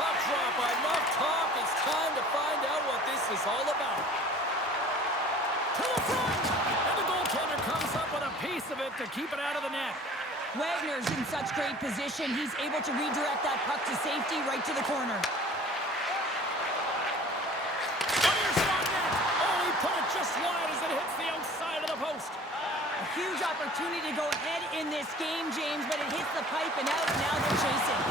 puck drop. Enough talk. It's time to find out what this is all about. To the front! And the goaltender comes up with a piece of it to keep it out of the net. Wagner's in such great position. He's able to redirect that puck to safety right to the corner. Fires it on net. Oh, he put it just wide as it hits the outside of the post. A huge opportunity to go ahead in this game, James, but it hits the pipe and out. Now they're chasing.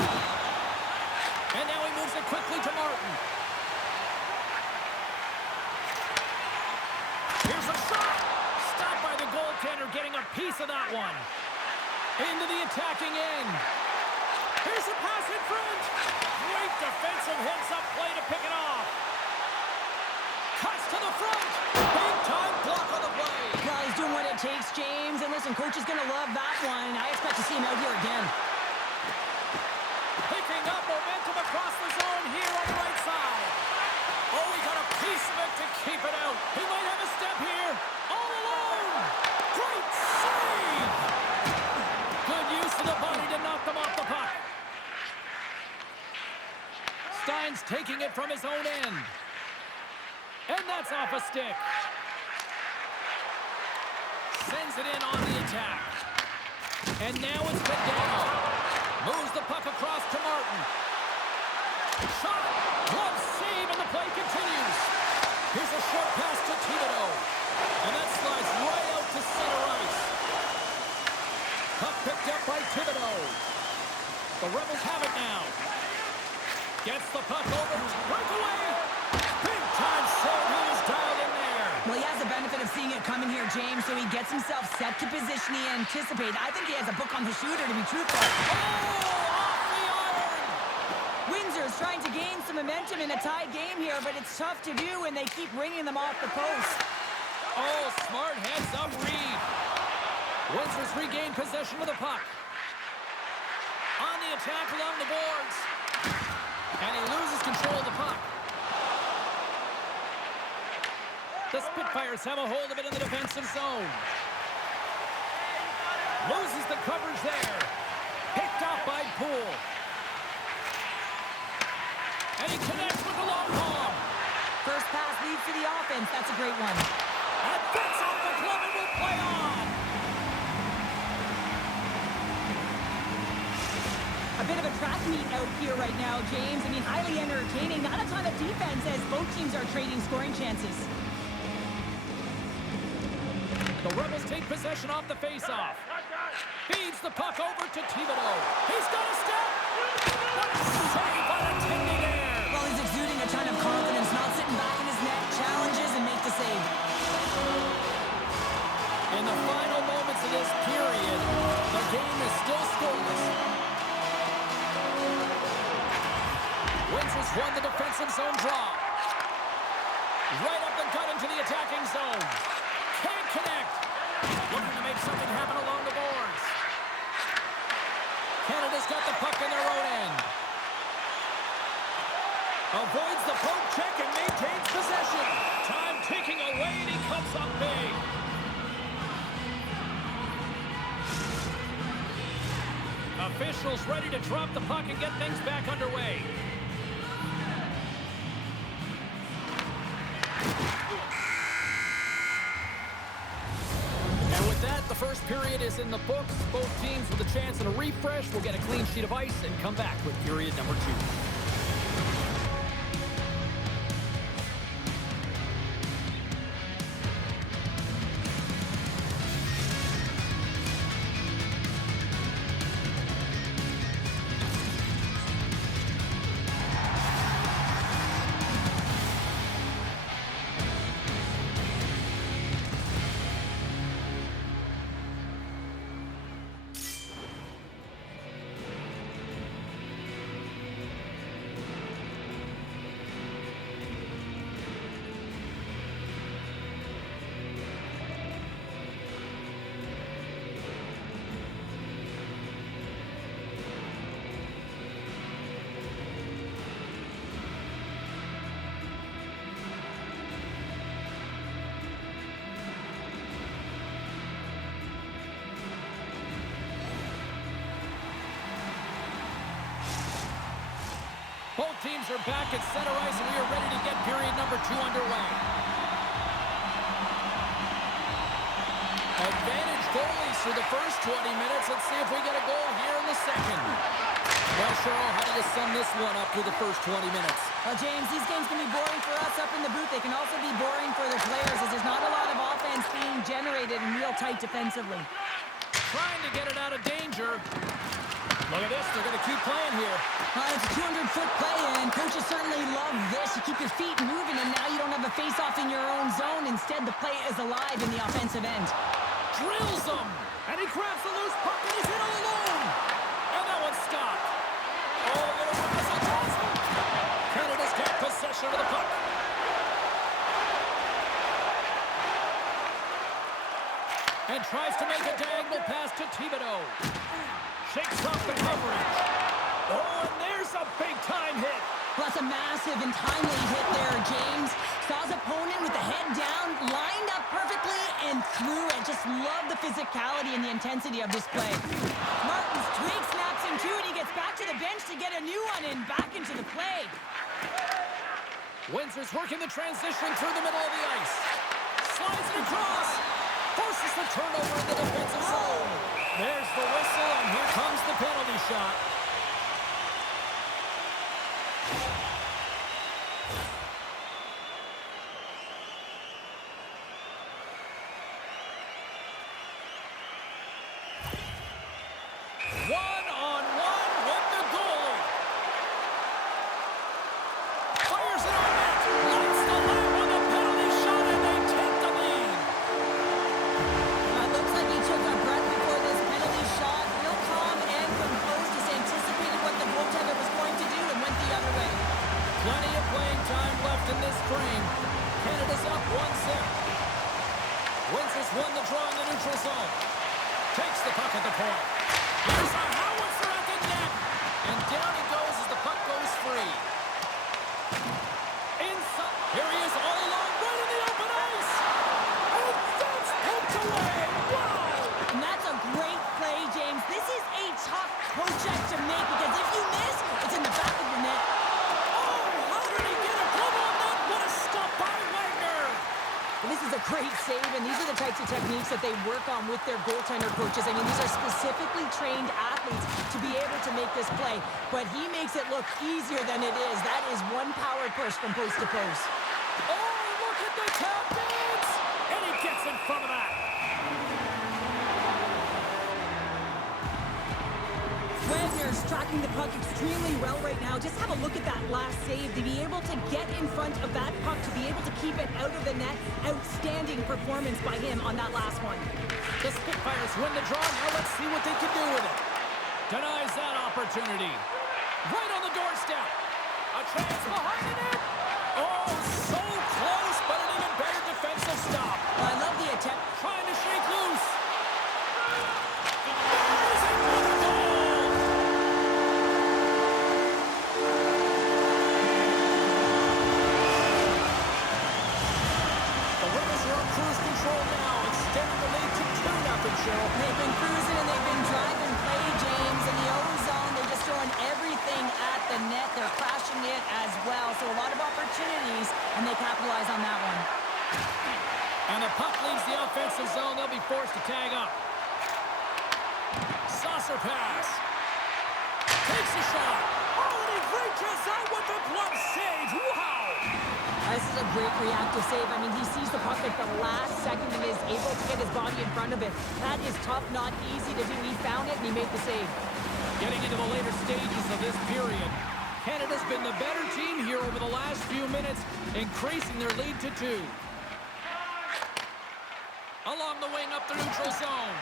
And now he moves it quickly to Martin. Here's a shot. Stopped by the goaltender, getting a piece of that one. Into the attacking end. Here's a pass in front. Great defensive heads-up play to pick it off. Cuts to the front. Big-time block on the play. Well, he's doing what it takes, James. And listen, coach is going to love that one. I expect to see him out here again. Picking up momentum across the zone here on the right side. Oh, he got a piece of it to keep it out. He might have a step here. All alone. Great save. Good use of the body to knock them off the puck. Stein's taking it from his own end. And that's off a stick. Sends it in on the attack. And now it's Bedano. Moves the puck across to Martin. Shot. Glove save, and the play continues. Here's a short pass to Thibodeau. And that slides right out to center ice. Puck picked up by Thibodeau. The Rebels have it now. Gets the puck over. Breakaway. Big time save. He was dialed in there. Well, he has the benefit of seeing it coming here, James, so he gets himself set to position he anticipated. I think he has a book on the shooter, to be truthful. Oh, off the iron. Windsor's trying to gain some momentum in a tied game here, but it's tough to do when they keep ringing them off the post. Oh, smart heads-up read. Windsor's regained possession of the puck. On the attack along the boards. And he loses control of the puck. The Spitfires have a hold of it in the defensive zone. Loses the coverage there. Picked off by Poole. And he connects with the long haul. First pass leads to the offense. That's a great one. And gets off the glove and will play on. A bit of a track meet out here right now, James. I mean, highly entertaining. Not a ton of defense as both teams are trading scoring chances. The Rebels take possession off the faceoff. Feeds the puck over to Thibodeau. He's got a step. What a save by the Tindy there. Well, he's exuding a ton of confidence, not sitting back in his net, challenges and make the save. In the final moments of this period, the game is still scoreless. Windsor's won the defensive zone draw. Right up the gut into the attacking zone. Can't connect. Looking to make something happen along the boards. Canada's got the puck in their own end. Avoids the poke check and maintains possession. Time ticking away and he comes up big. Officials ready to drop the puck and get things back underway. And with that, the first period is in the books. Both teams with a chance at a refresh will get a clean sheet of ice and come back with period number 2. Both teams are back at center ice, and we are ready to get period number 2 underway. Advantage goalies through the first 20 minutes. Let's see if we get a goal here in the second. Well, Cheryl, how do you sum this one up through the first 20 minutes? Well, James, these games can be boring for us up in the booth. They can also be boring for the players, as there's not a lot of offense being generated and real tight defensively. Trying to get it out of danger. Look at this. They're going to keep playing here. It's a 200-foot play, and coaches certainly love this. You keep your feet moving, and now you don't have a face-off in your own zone. Instead, the play is alive in the offensive end. Drills him. And he grabs the loose puck, and he's hit all alone. And that one's stopped. Oh, a little whistle calls him. Canada's got possession of the puck. And tries to make a diagonal pass to Thibodeau. Shakes off the coverage. Oh, and there's a big-time hit. Plus a massive and timely hit there, James. Saw his opponent with the head down, lined up perfectly, and threw it. Just love the physicality and the intensity of this play. Martin's twig snaps him too, and he gets back to the bench to get a new one and back into the play. Windsor's working the transition through the middle of the ice. Slides it across. Forces the turnover in the defensive zone. There's the whistle, and here comes the penalty shot. One-on-one with the goalie. Fires it on net. Lights the lamp on the penalty shot, and they take the lead. It looks like he took a breath before this penalty shot. Real calm and composed, just anticipated what the goaltender was going to do and went the other way. Plenty of playing time left in this frame. Canada's up 1-0. Windsor's won the draw in the neutral zone. Takes the puck at the point. Here's a howitzer at the net. And down he goes as the puck goes free. Inside. Here he is all alone right in the open ice. And that's poked away. Wow. And that's a great play, James. This is a tough post check to make because if you miss, it's in the back of your net. Oh, how did he get a glove on that? What a stop by Wagner. And this is a great save, and these are the types of techniques that they work on with their goaltender coaches. I mean, these are specifically trained athletes to be able to make this play. But he makes it look easier than it is. That is one power push from post to post. Oh, look at the tap dance. And he gets in front of that. Wagner's tracking the puck extremely well right now. Just have a look at that last save. To be able to get in front of that puck, to be able to keep it out of the net, outstanding performance by him on that last one. The Spitfires win the draw. Now let's see what they can do with it. Denies that opportunity. Right on the doorstep. A chance behind the net. Oh, so close, but an even better defensive stop. I love the attempt. Trying to shake loose. They've been cruising and they've been driving play, James. In the O-zone, they're just throwing everything at the net. They're crashing it as well. So a lot of opportunities, and they capitalize on that one. And the puck leaves the offensive zone. They'll be forced to tag up. Saucer pass. Takes a shot. Oh, and he reaches out with the glove save. Wow! This is a great reactive save. I mean, he sees the puck at the last second and is able to get his body in front of it. That is tough, not easy to do. He found it and he made the save. Getting into the later stages of this period, Canada's been the better team here over the last few minutes, increasing their lead to 2. Along the wing up the neutral zone.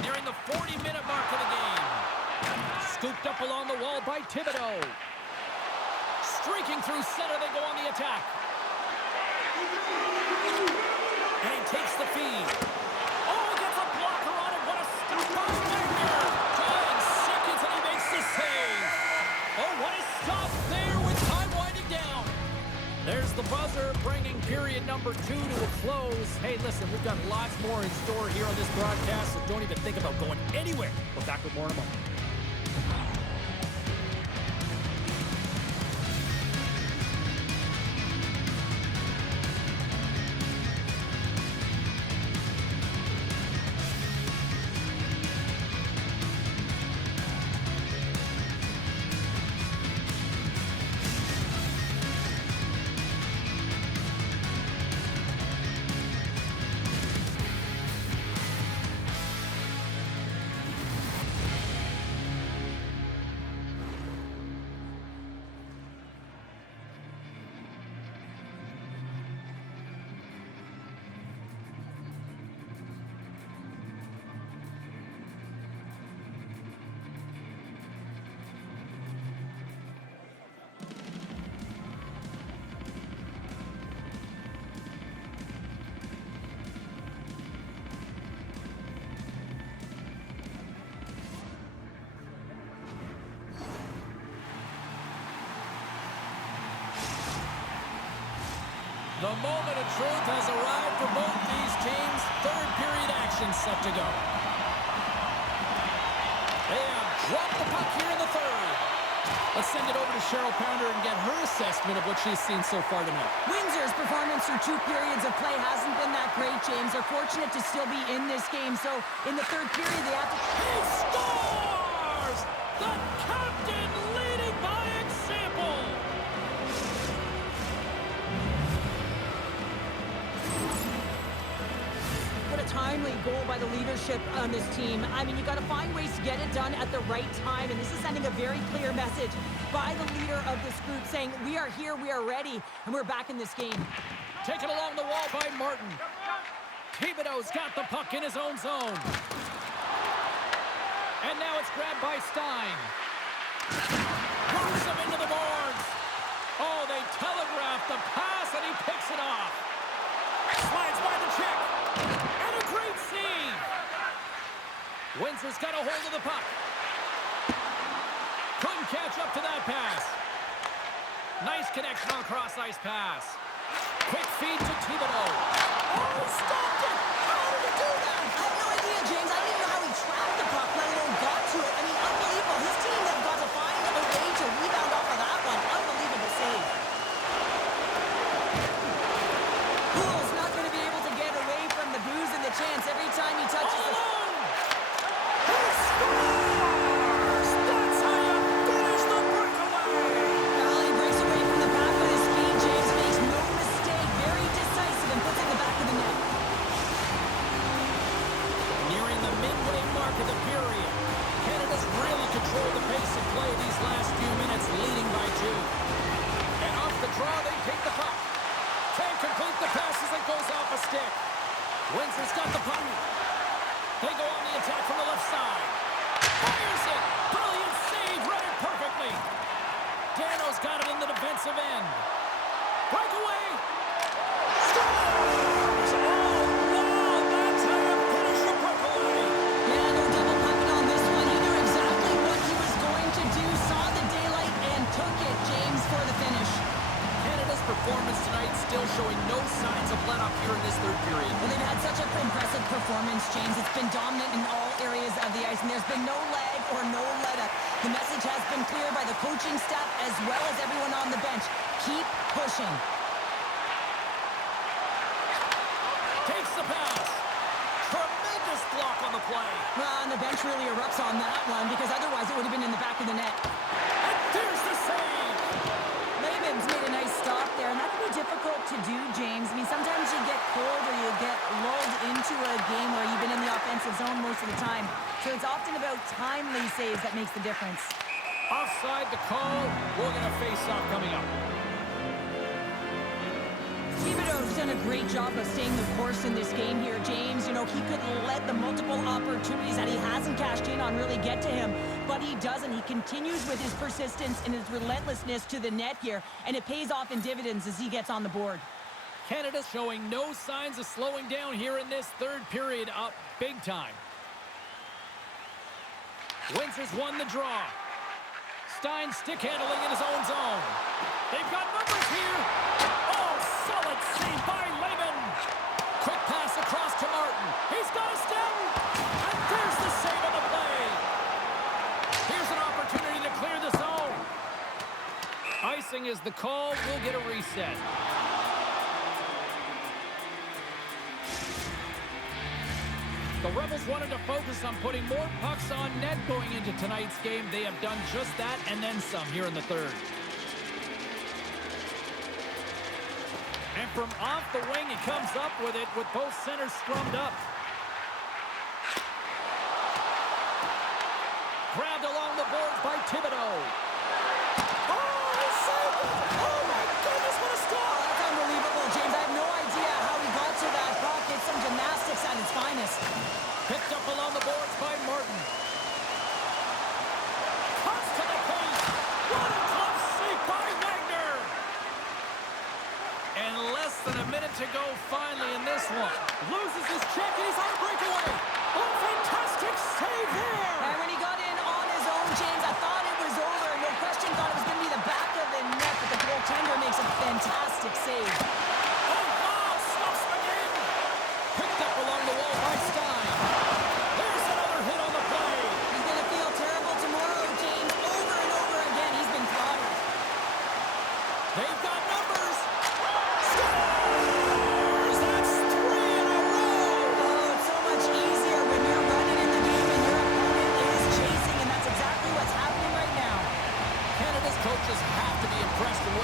Nearing the 40-minute mark of the game. Scooped up along the wall by Thibodeau. Streaking through center, they go on the attack. And he takes the feed. Oh, he gets a blocker on it. What a stop by Wagner. 10 seconds and he makes the save. Oh, what a stop there with time winding down. There's the buzzer, bringing period number 2 to a close. Hey, listen, we've got lots more in store here on this broadcast, so don't even think about going anywhere. We're back with more in a moment. The moment of truth has arrived for both these teams. Third period action set to go. They have dropped the puck here in the third. Let's send it over to Cheryl Pounder and get her assessment of what she's seen so far tonight. Windsor's performance through 2 periods of play hasn't been that great, James. They're fortunate to still be in this game. So in the third period, they have to... He scores! The captain leading by example! What a timely goal by the leadership on this team. I mean, you got to find ways to get it done at the right time, and this is sending a very clear message by the leader of this group saying, we are here, we are ready, and we're back in this game. Taken along the wall by Martin. Thibodeau's got the puck in his own zone. And now it's grabbed by Stein. Works him into the boards. Oh, they telegraphed the pass, and he picks it off. Slides by the check. And a great save. Windsor's got a hold of the puck. Couldn't catch up to that pass. Nice connection on cross-ice pass. Quick feed to Thibodeau. Oh, stopped it! How did he do that? I have no idea, James. I don't even know how he tracked the puck, let alone got to it. I mean, unbelievable. His team has got to find a way to rebound off of that one. Unbelievable save. Poole's not going to be able to get away from the booze and the chance every time he touches All the... alone! He scores! That's how you finish the breakaway! Well, he breaks away from the path with his feet. James makes no mistake. Very decisive and puts it in the back of the net. Nearing the midway mark of the period, Canada's really controlled the pace of play these last few minutes, leading by 2. And off the draw, they take the puck. Can't complete the pass as it goes off a stick. Windsor's got the puck. They go on the attack from the left side. Fires it! Brilliant save, read it perfectly. Dano's got it in the defensive end. Breakaway! Scores! Oh, wow! That's how you finish a breakaway! Yeah, no double pumping on this one. He knew exactly what he was going to do, saw the daylight, and took it, James, for the finish. Canada's performance tonight still showing no signs of let-up here in this third period. Well, they've had such an impressive performance, James. It's been dominant in all areas of the ice, and there's been no lag or no let-up. The message has been clear by the coaching staff as well as everyone on the bench. Keep pushing. Takes the pass. Tremendous block on the play. Well, and the bench really erupts on that one because otherwise it would have been in the back of the net. And there's the save. Laban's made a nice stop there, and that can be difficult to do, James. I mean, sometimes you get cold or you get lulled into a game where you've been in the offensive zone most of the time. So it's often about timely saves that makes the difference. Offside the call. We're going to face off coming up. Thibodeau's done a great job of staying the course in this game here, James. You know, he could let the multiple opportunities that he hasn't cashed in on really get to him, but he doesn't. He continues with his persistence and his relentlessness to the net here, and it pays off in dividends as he gets on the board. Canada's showing no signs of slowing down here in this third period, up big time. Windsor's won the draw. Stein stick handling in his own zone. They've got numbers here. Oh, solid save by Laban. Quick pass across to Martin. He's got a step. And there's the save on the play. Here's an opportunity to clear the zone. Icing is the call. We'll get a reset. The Rebels wanted to focus on putting more pucks on net going into tonight's game. They have done just that and then some here in the third. And from off the wing, he comes up with it with both centers scrummed up. Grabbed along the boards by Thibodeau. Oh, he saved it! Oh, my goodness, what a stop! That's unbelievable, James. I have no idea how he got to that puck. It's some gymnastics at its finest. Picked up along the boards by Martin. Cuts to the paint. What a glove save by Wagner! And less than a minute to go finally in this one. Loses his check and he's on a breakaway. Oh, fantastic save there! And when he got in on his own, James, I thought it was over. No question, thought it was going to be the back of the net, but the goaltender makes a fantastic save. Oh,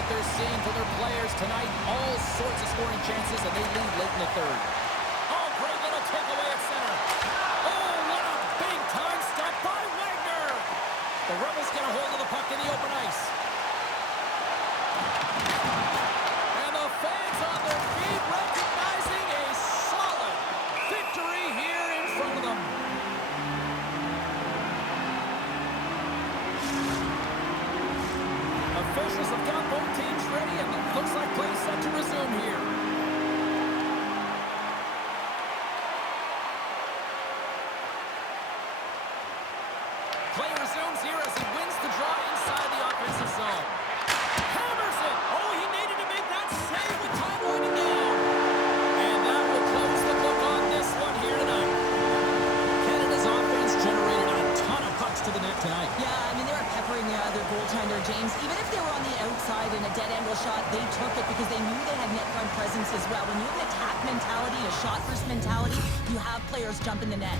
they're seeing from their players tonight. All sorts of scoring chances, and they lead late in the third. Oh, great little takeaway at center. Oh, what a big-time stop by Wagner. The Rebels get a hold of the puck in the open ice. And the fans on their feet recognizing a solid victory here in front of them. Officials have got both teams ready, and it looks like play set to resume here. Play resumes here as he wins the draw inside the offensive zone. Hammers it! Oh, he needed to make that save with time winding down. And that will close the book on this one here tonight. Canada's offense generated a ton of pucks to the net tonight. Yeah, I mean, they were peppering their goaltender, James. Even if they were on the outside in a dead-angle shot, they took it because they knew they had net front presence as well. When you have an attack mentality, a shot-first mentality, you have players jump in the net.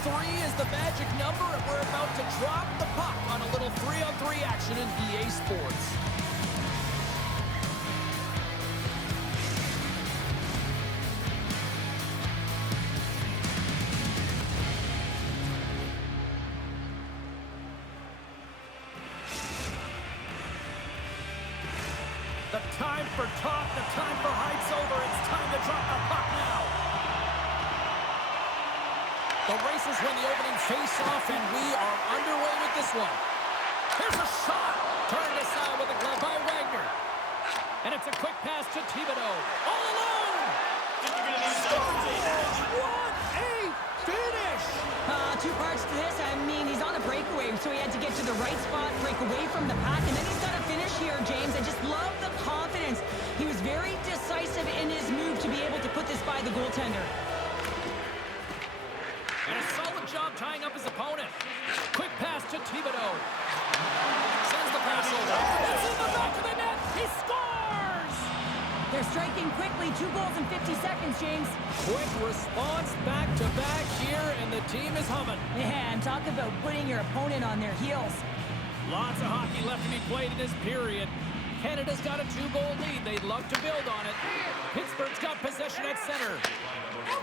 Three is the magic number, and we're about to drop the puck on a little 3-on-3 action in EA Sports. The time for talk, the time for hype's over. It's time to drop the puck now. The Racers win the opening face-off, and we are underway with this one. Here's a shot. Turned aside with a glove by Wagner. And it's a quick pass to Thibodeau. All alone! What a finish! Two parts to this. I mean, he's on the breakaway, so he had to get to the right spot, break away from the pack, and then he's got to finish here, James. I just love the confidence. He was very decisive in his move to be able to put this by the goaltender. And a solid job tying up his opponent. Quick pass to Thibodeau. Sends the pass over. It's in the back of the net. He scores! They're striking quickly. 2 goals in 50 seconds, James. Quick response back-to-back here, and the team is humming. Yeah, and talk about putting your opponent on their heels. Lots of hockey left to be played in this period. Canada's got a 2-goal lead. They'd love to build on it. Pittsburgh's got possession at center.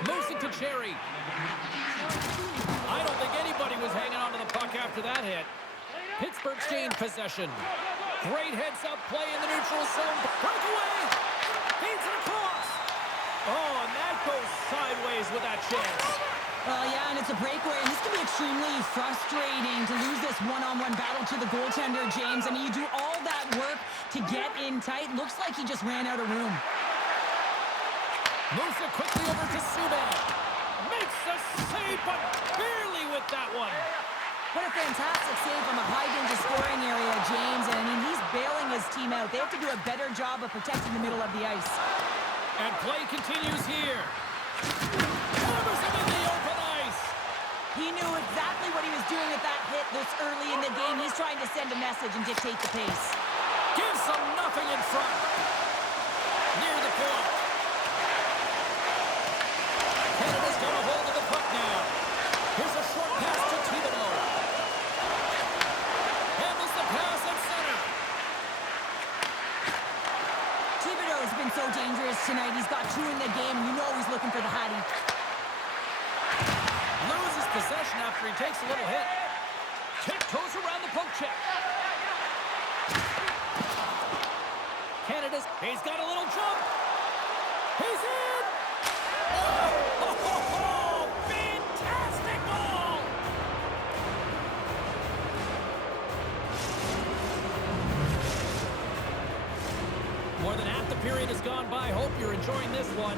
Moves it to Cherry. I don't think anybody was hanging on to the puck after that hit. Pittsburgh's gained possession. Great heads-up play in the neutral zone. Breakaway! Feeds it across. Oh, and that goes sideways with that chance. Well, yeah, and it's a breakaway, and this can be extremely frustrating to lose this one-on-one battle to the goaltender, James. I mean, you do all that work to get in tight. Looks like he just ran out of room. Moves it quickly over to Subban. Makes the save, but barely with that one. What a fantastic save from a high-danger scoring area, James. And, I mean, he's bailing his team out. They have to do a better job of protecting the middle of the ice. And play continues here. Hammers him in the open ice. He knew exactly what he was doing with that hit this early in the game. He's trying to send a message and dictate the pace. Gives them nothing in front. Near the point. Canada's got a hold of the puck now. Here's a short pass to Thibodeau. Handles the pass at center. Thibodeau has been so dangerous tonight. He's got 2 in the game. You know he's looking for the Hattie. Loses possession after he takes a little hit. Tiptoes around the poke check. Canada's, he's got a little jump. He's in. Oh, fantastic goal. More than half the period has gone by. Hope you're enjoying this one.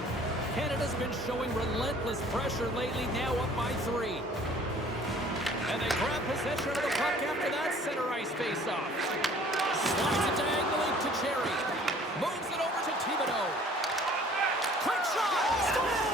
Canada's been showing relentless pressure lately, now up by 3. And they grab possession of the puck after that center ice face-off. Slides it diagonally to Cherry. Moves it over to Thibodeau. Quick shot! Score!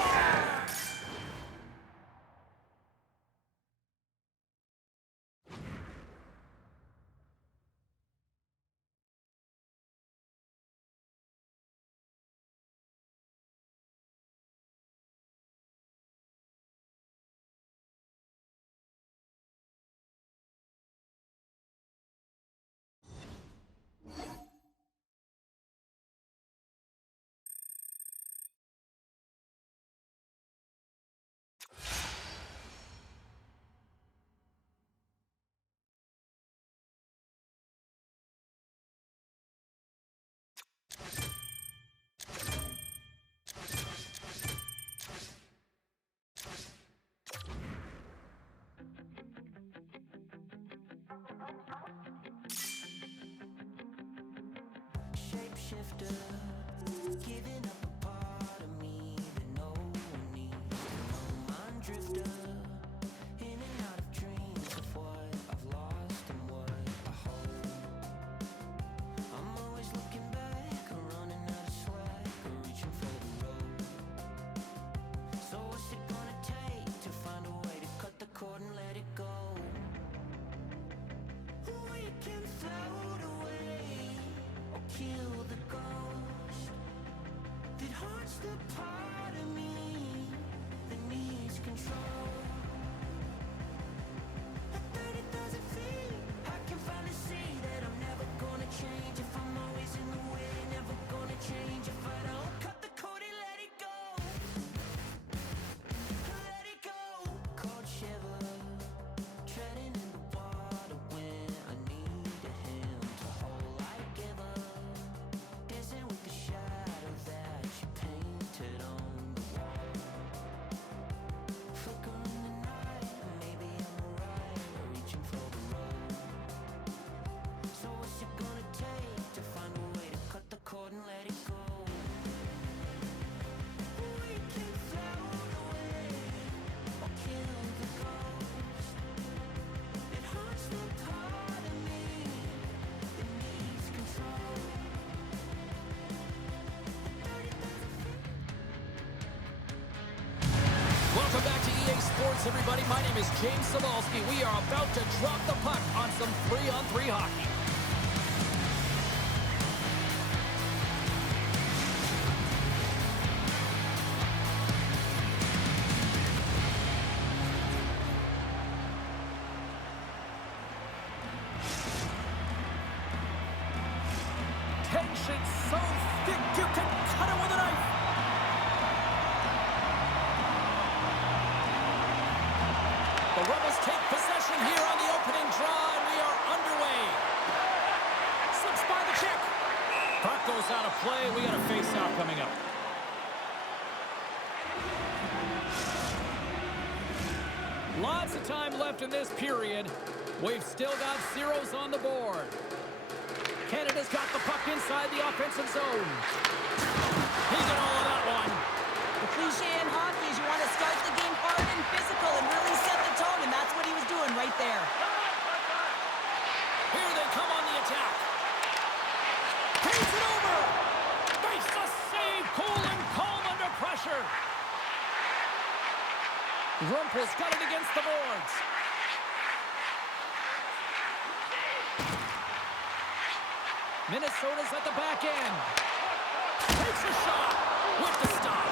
Shapeshifter, giving up a part of me that no one needs. Mind drifter, in and out of dreams of what I've lost and what I hold. I'm always looking back, or running out of slack, or reaching for the road. So what's it gonna take to find a way to cut the cord and let it go? We can float away or kill the ghost. Thanks, everybody. My name is James Cebulski. We are about to drop the puck on some 3-on-3 hockey. Tension so thick you can cut it with a knife. The Rebels take possession here on the opening draw, and we are underway. Slips by the check. Puck goes out of play. We got a face-off coming up. Lots of time left in this period. We've still got zeros on the board. Canada's got the puck inside the offensive zone. He got all of that one. The cliche in hockey is you want to start the game hard and physical and really set the tone, and that's what he was doing right there. Here they come on the attack. Paints it over. Makes the save. Cool and calm under pressure. Rumpel's got it against the boards. Minnesota's at the back end. Takes a shot with the stop.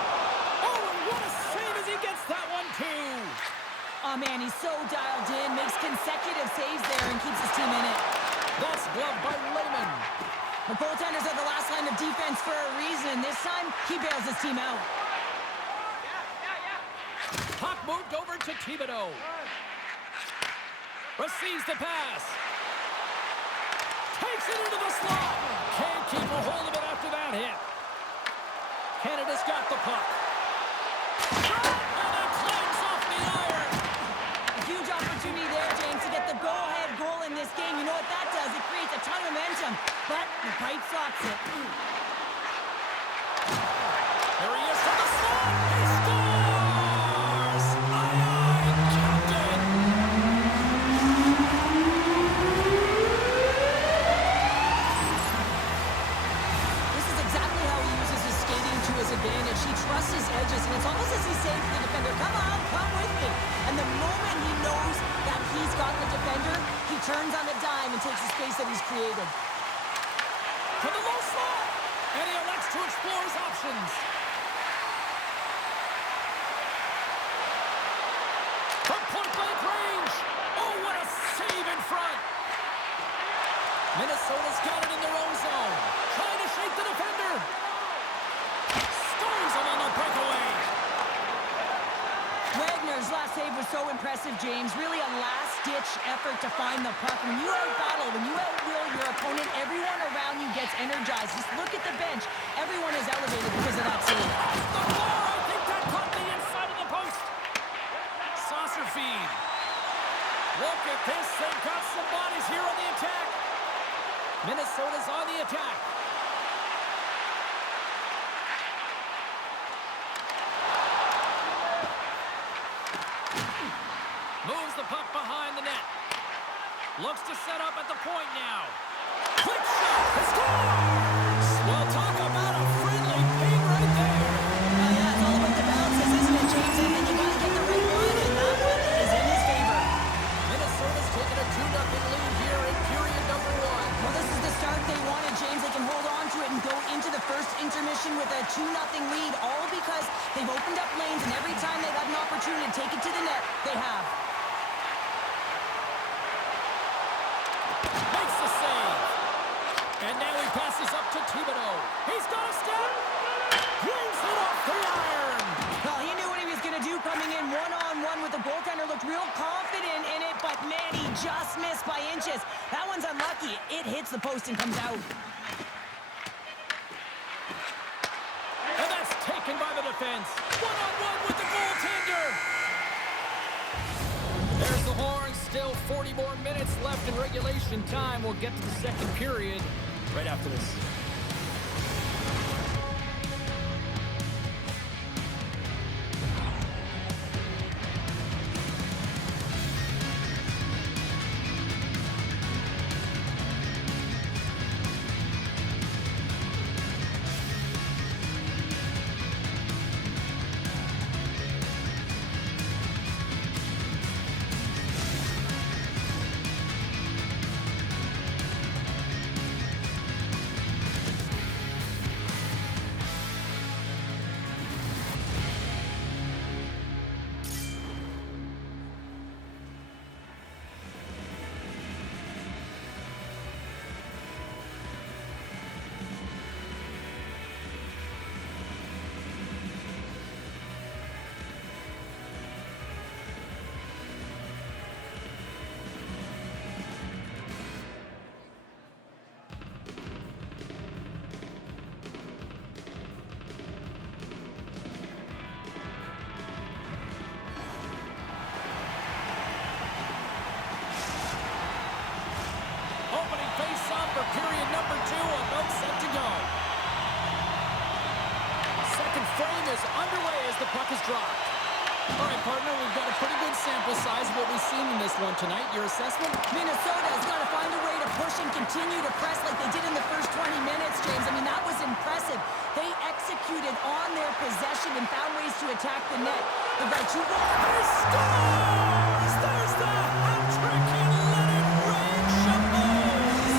Oh, and what a save as he gets that one, too. Oh, man, he's so dialed in, makes consecutive saves there and keeps his team in it. That's gloved by Lehman. The goaltender's at the last line of defense for a reason. This time, he bails his team out. Puck moved over to Thibodeau. Receives the pass. Takes it into the slot. Can't keep a hold of it after that hit. Canada's got the puck. And it climbs off the iron. A huge opportunity there, James, to get the go-ahead goal in this game. You know what that does? It creates a ton of momentum, but the pipe stops it. There he is from the slot. He scores! Aye, Captain! This is exactly how he uses his skating to his advantage. He trusts his edges, and it's almost as he's saying to the defender, come on, come with me. And the moment he knows that he's got the defender, he turns on the dime and takes the space that he's created. To the low slot! And he elects to explore his options. From point-blank range! Oh, what a save in front! Minnesota's got it in their own zone. Trying to shake the defender. Scores him on the breakaway. Wagner's last save was so impressive, James. Really a last-ditch effort to find the puck. When you out-battle, when you outwill your opponent, everyone around you gets energized. Just look at the bench. Everyone is elevated because of that save. Off the floor. I think that caught the inside of the post. Saucer feed. Look at this. They've got some bodies here on the attack. Minnesota's on the attack. Moves the puck behind the net. Looks to set up at the point now. Quick shot. Scores! Well, talk about a friendly ping right there. Yeah, it's all about the bounces, isn't it, James? And you got to get the right one, and that one is in his favor. Minnesota's taking a 2-0 lead here in period number 1. Well, this is the start they wanted, James. They can hold on to it and go into the first intermission with a 2-0 lead, all because they've opened up lanes, and every time they've had an opportunity to take it to the net, they have. Makes the save. And now he passes up to Thibodeau. He's got a step. Brings it off the iron. Well, he knew what he was going to do coming in one-on-one with the goaltender. Looked real confident in it, but man, he just missed by inches. That one's unlucky. It hits the post and comes out. And that's taken by the defense. One-on-one with the goaltender. There's the horn. Still 40 more minutes left in regulation time. We'll get to the second period right after this. 2, about set to go. Second frame is underway as the puck is dropped. All right, partner, we've got a pretty good sample size of what we've seen in this one tonight. Your assessment? Minnesota's got to find a way to push and continue to press like they did in the first 20 minutes, James. I mean, that was impressive. They executed on their possession and found ways to attack the net. They've got 2 goals. He scores! There's the hat trick, and let it rain, Chapeau!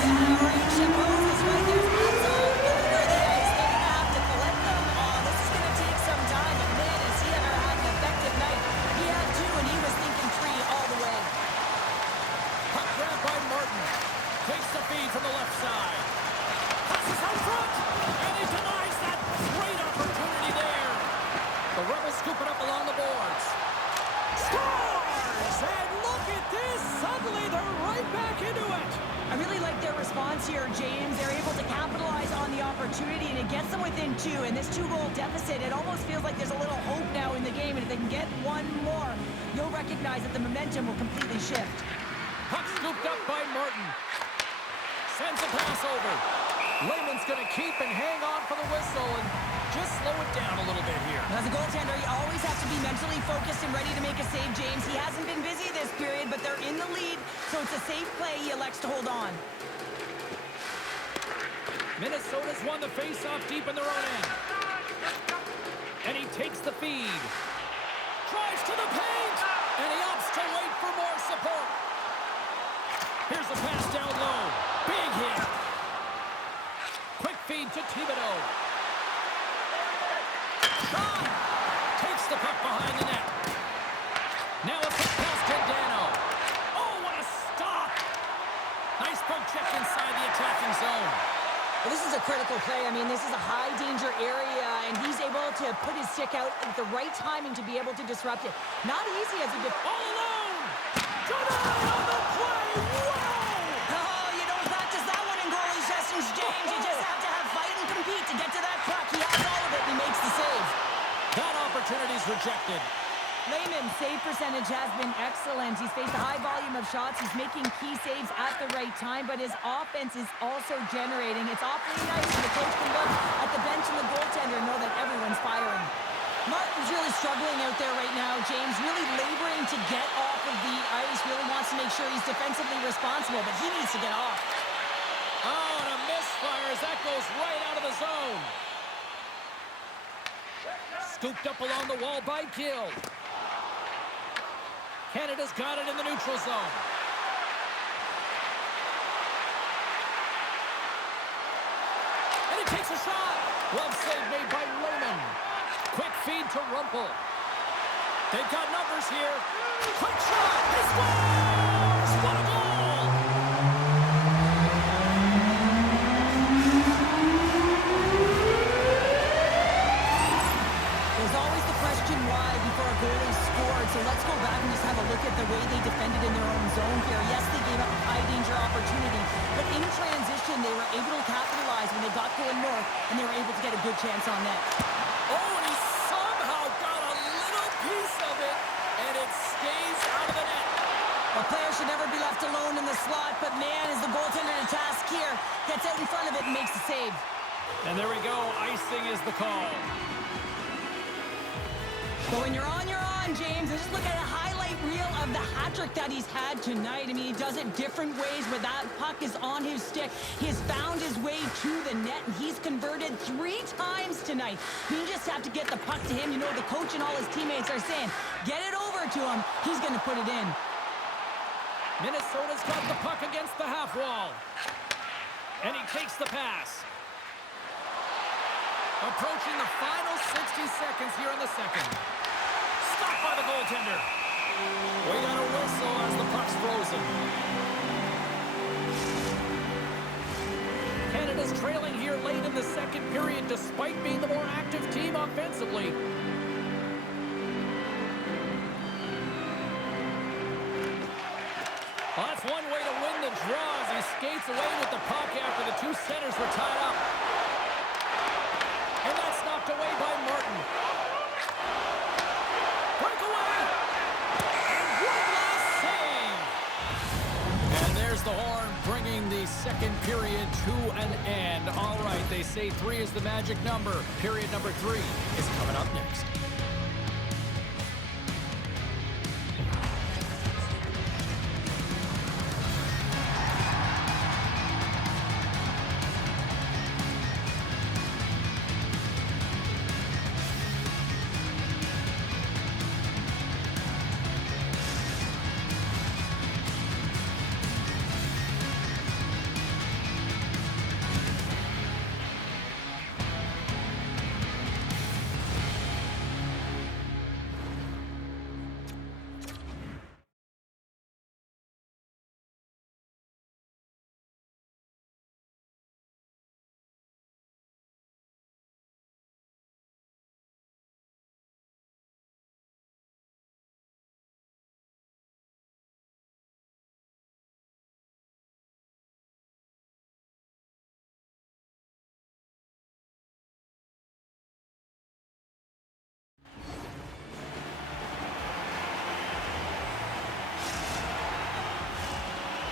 Yeah, Rain Chapeau is right there. That's all over the ice. They're going to have to collect them. Oh, this is going to take some time. But man, has he ever had an effective night. He had 2, and he was thinking 3 all the way. Puck grabbed by Martin. Takes the feed from the left side. Passes out front, and he denies that great opportunity there. The Rebels scoop it up along the boards. Scores! And look at this. Suddenly they're right back into it. I really like their response here, James. They're able to capitalize on the opportunity, and it gets them within 2. And this 2-goal deficit, it almost feels like there's a little hope now in the game. And if they can get one more, you'll recognize that the momentum will completely shift. Puck scooped up by Martin. Sends a pass over. Lehman's going to keep and hang on for the whistle and just slow it down a little bit here. As a goaltender, you always have to be mentally focused and ready to make a save, James. He hasn't been busy this period, but they're in the lead, so it's a safe play. He elects to hold on. Minnesota's won the face-off deep in their own end. And he takes the feed. Drives to the paint, and he opts to wait for more support. Here's the pass down low. Big hit. Quick feed to Thibodeau. Shot! Takes the puck behind the net. Now a quick pass to Dano. Oh, what a stop! Nice poke check inside the attacking zone. Well, this is a critical play. I mean, this is a high-danger area, and he's able to put his stick out at the right timing to be able to disrupt it. Not easy as a All alone! Tonight on the play! Wow! Oh, you don't practice that one in goalie sessions, James. You just have to have fight and compete to get to that puck. He has all of it, and he makes the save. That opportunity's rejected. Lehman's save percentage has been excellent. He's faced a high volume of shots. He's making key saves at the right time, but his offense is also generating. It's awfully nice when the coach can look at the bench and the goaltender and know that everyone's firing. Martin's really struggling out there right now, James. Really laboring to get off of the ice. Really wants to make sure he's defensively responsible, but he needs to get off. Oh, and a misfire as that goes right out of the zone. Scooped up along the wall by Gill. Canada's got it in the neutral zone. And he takes a shot. Glove save made by Lehman. Quick feed to Rumpel. They've got numbers here. Quick shot. He scores! What a goal! There's always the question why before a goalie scored, so let's go back and just have a look at the way they defended in their own zone here. Yes, they gave up a high-danger opportunity, but in transition, they were able to capitalize when they got going north, and they were able to get a good chance on net. Oh, and he somehow got a little piece of it, and it stays out of the net. A player should never be left alone in the slot, but man, is the goaltender to task here. Gets out in front of it and makes the save. And there we go. Icing is the call. But when you're on, James. And just look at a highlight reel of the hat-trick that he's had tonight. I mean, he does it different ways where that puck is on his stick. He has found his way to the net, and he's converted 3 times tonight. You just have to get the puck to him. You know, the coach and all his teammates are saying, get it over to him. He's going to put it in. Minnesota's got the puck against the half wall. And he takes the pass. Approaching the final 60 seconds here in the second. Stopped by the goaltender. We got a whistle as the puck's frozen. Canada's trailing here late in the second period despite being the more active team offensively. Well, that's one way to win the draw as he skates away with the puck after the 2 centers were tied up. And that's knocked away by Martin. Breakaway! And one last save! And there's the horn bringing the the second period to an end. All right, they say 3 is the magic number. Period number 3 is coming up next.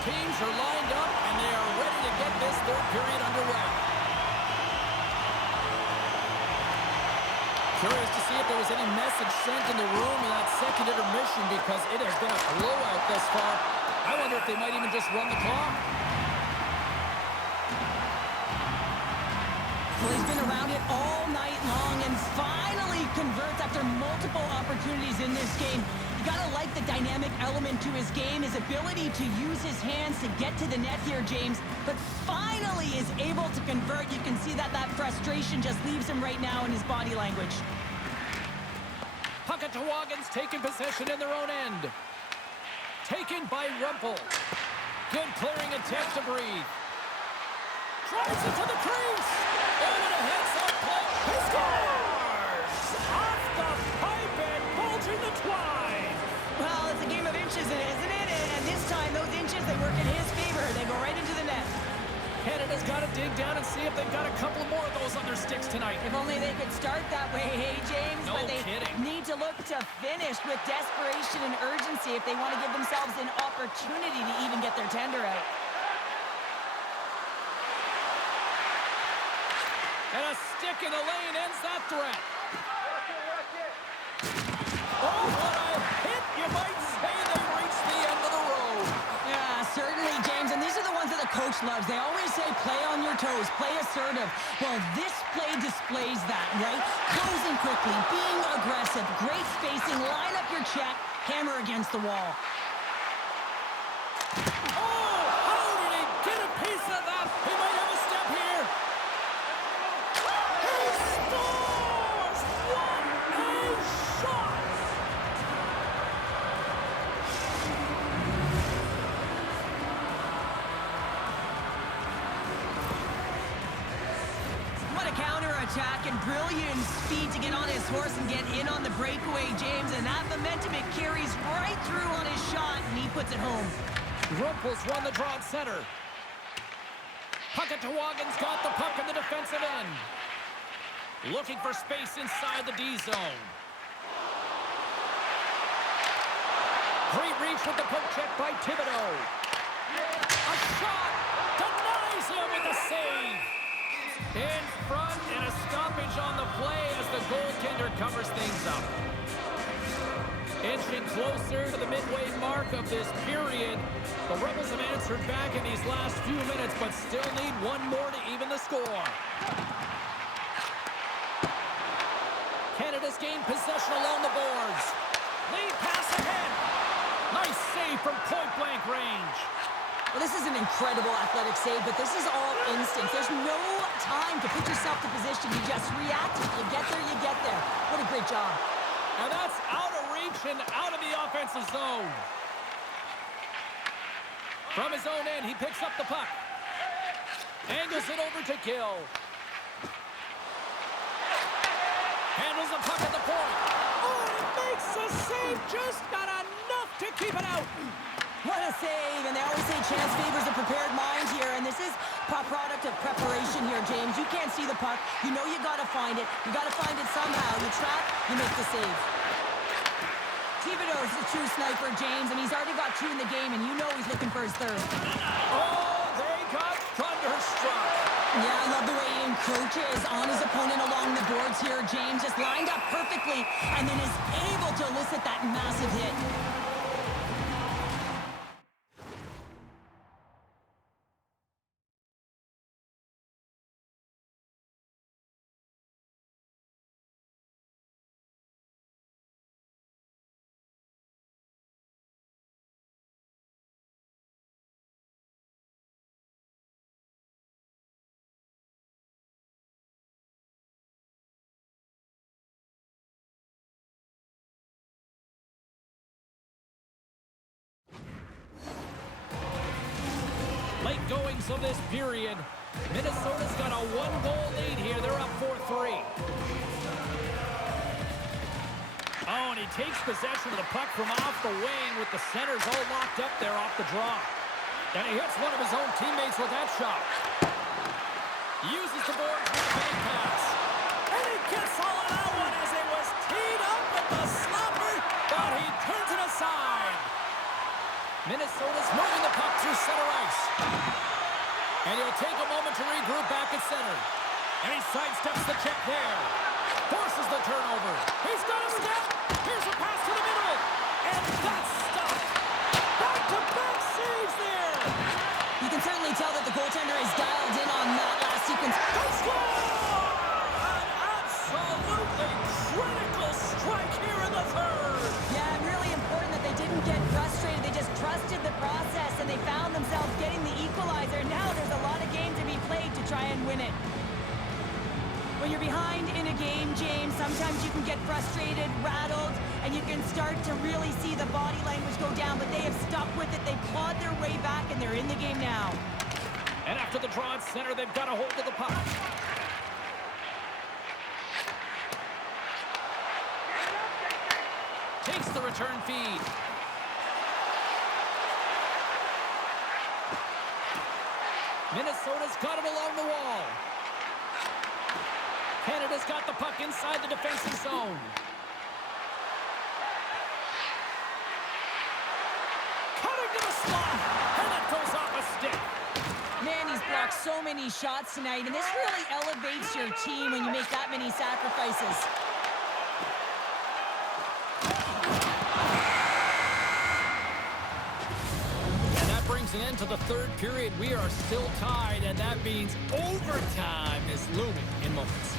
Teams are lined up, and they are ready to get this third period underway. Curious to see if there was any message sent in the room in that second intermission, because it has been a blowout thus far. I wonder if they might even just run the clock. Well, he's been around it all night long and finally converts after multiple opportunities in this game. You gotta like the dynamic element to his game, his ability to use his hands to get to the net here, James, but finally is able to convert. You can see that frustration just leaves him right now in his body language. Puckatawagan's taking possession in their own end. Taken by Rumpel. Good clearing attempt to breathe. Drives it to the crease. Over the heads-up play. He scores! Off the pipe and bulging the twine. Well, it's a game of inches, isn't it? And this time, those inches, they work in his favor. They go right into the net. Canada's got to dig down and see if they've got a couple more of those on their sticks tonight. If only they could start that way, hey, James. No but they kidding. need to look to finish with desperation and urgency if they want to give themselves an opportunity to even get their tender out. And a stick in the lane ends that threat. Oh, what a hit! You might say they reached the end of the road. Yeah, certainly, James. And these are the ones that the coach loves. They always say, play on your toes, play assertive. Well, this play displays that, right? Closing quickly, being aggressive, great spacing, line up your check, hammer against the wall. Oh, how did he get a piece of that? He might have a step here. He scores! What a shot! What a counterattack and brilliant speed to get on his horse and get in on the breakaway, James. And that momentum, it carries right through on his shot, and he puts it home. Rumpel's won the draw at center. Puckatawagan's got the puck in the defensive end. Looking for space inside the D zone. Great reach with the poke check by Thibodeau. A shot! Denies him with a save! In front and a stoppage on the play as the goaltender covers things up. Inching closer to the midway mark of this period. The Rebels have answered back in these last few minutes, but still need one more to even the score. Canada's gained possession along the boards. Lead pass ahead. Nice save from point-blank range. Well, this is an incredible athletic save, but this is all instinct. There's no time to put yourself to position. You just react. If you get there, you get there. What a great job. And that's out of reach and out of the offensive zone. From his own end, he picks up the puck. Angles it over to Gill. Handles the puck at the point. Oh, he makes a save. Just got enough to keep it out. What a save. And they always say chance favors a prepared mind here. And this is a product of preparation here, James. You can't see the puck. You know you got to find it. You got to find it somehow. You trap, you make the save. Thibodeau's a true sniper, James, and he's already got 2 in the game, and you know he's looking for his third. Oh, they got Approaches on his opponent along the boards here. James just lined up perfectly and then is able to elicit that massive hit. Late goings of this period. Minnesota's got a one-goal lead here. They're up 4-3. Oh, and he takes possession of the puck from off the wing with the centers all locked up there off the draw. And he hits one of his own teammates with that shot. Uses the boards with the bank pass. And he gets all of that one as it was teed up with the slapper, but he turns it aside. Minnesota's moving the puck through center ice. And he'll take a moment to regroup back at center. And he sidesteps the check there. Forces the turnover. He's got a step. Here's a pass to the middle. And that's stopped. Back-to-back saves there. You can certainly tell that the goaltender is dialed in on that last sequence. They score! An absolutely critical strike here in the third. Yeah, and really important that they didn't get frustrated. They just trusted the process, and they found themselves getting the equalizer. Now there's a lot of game to be played to try and win it. When you're behind in a game, James, sometimes you can get frustrated, rattled, and you can start to really see the body language go down, but they have stuck with it. They clawed their way back, and they're in the game now. And after the draw at center, they've got a hold of the puck. Takes the return feed. Minnesota's got it along the wall. Canada's got the puck inside the defensive zone. Cutting to the slot, and it goes off a stick. Man, he's blocked so many shots tonight, and this really elevates your team when you make that many sacrifices. And that brings an end to the third period. We are still tied, and that means overtime is looming in moments.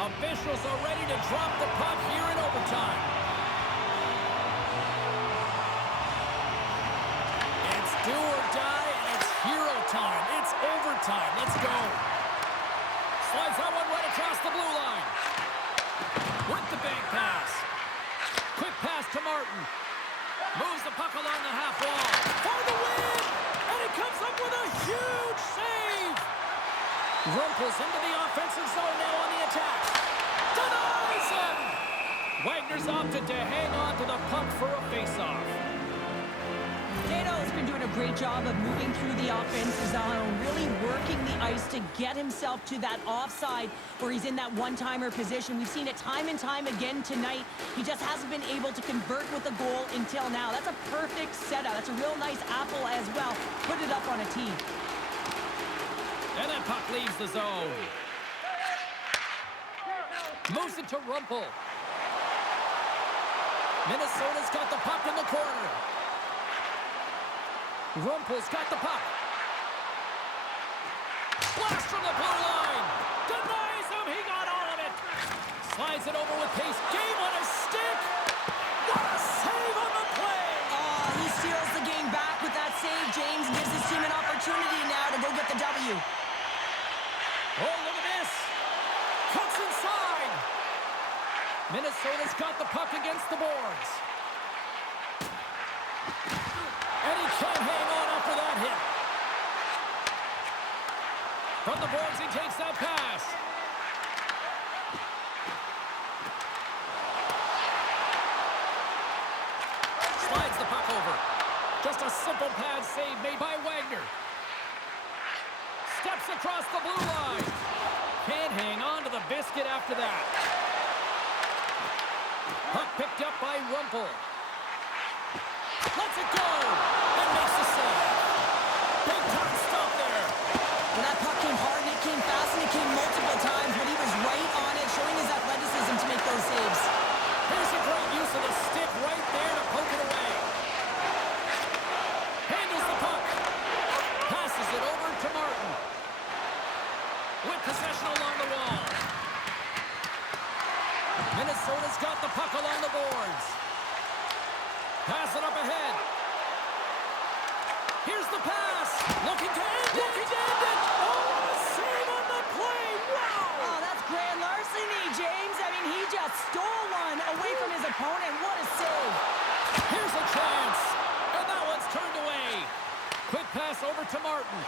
Officials are ready to drop the puck here in overtime. It's do or die, and it's hero time. It's overtime. Let's go. Slides that one right across the blue line. With the bank pass. Quick pass to Martin. Moves the puck along the half wall. For the win! And he comes up with a huge save. Rumples into the offensive zone now on the attack. Denies him! Wagner's opted to hang on to the puck for a face-off. Cato's been doing a great job of moving through the offensive zone, really working the ice to get himself to that offside where he's in that one-timer position. We've seen it time and time again tonight. He just hasn't been able to convert with a goal until now. That's a perfect setup. That's a real nice apple as well. Put it up on a tee. And that puck leaves the zone. Moves it to Rumpel. Minnesota's got the puck in the corner. Rumpel's got the puck. Blast from the blue line. Denies him. He got all of it. Slides it over with pace. Game on his stick. What a save on the play. Oh, he steals the game back with that save, James. Gives his team an opportunity now to go get the W. Oh, look at this. Cuts inside. Minnesota's got the puck against the boards. And he can't hang on after that hit. From the boards, he takes that pass. Slides the puck over. Just a simple pad save made by Wagner. Steps across the blue line. Can't hang on to the biscuit after that. Puck picked up by Rumpel. Lets it go. And makes the save. Big time stop there. When that puck came hard, and it came fast, and it came multiple times, but he was right on it, showing his athleticism to make those saves. Here's a great use of the stick right there to poke it away. Handles the puck. Passes it over to Martin. With possession along the wall. Minnesota's got the puck along the boards. Pass it up ahead. Here's the pass. Looking to end it. Looking to end it. Oh, a save on the play. Wow. Oh, that's grand larceny, James. I mean, he just stole one away from his opponent. What a save. Here's a chance. And that one's turned away. Quick pass over to Martin.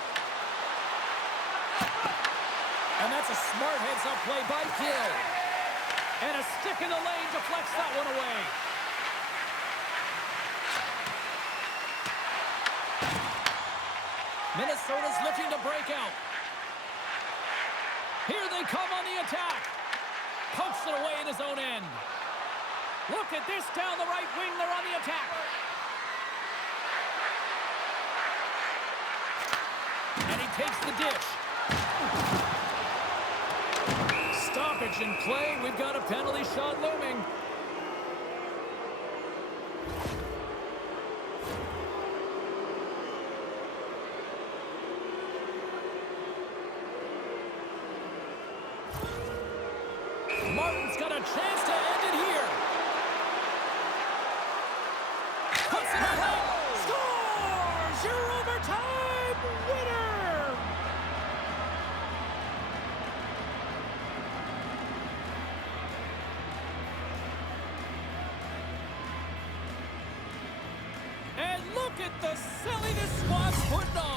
And that's a smart heads-up play by Gill. And a stick in the lane deflects that one away. Minnesota's looking to break out. Here they come on the attack. Pokes it away in his own end. Look at this down the right wing. They're on the attack. And he takes the dish. Stoppage in play. We've got a penalty shot looming. Martin's got a chance to end it here. Puts it ahead. Scores! Your overtime winner! And look at the silliness squad's putting on.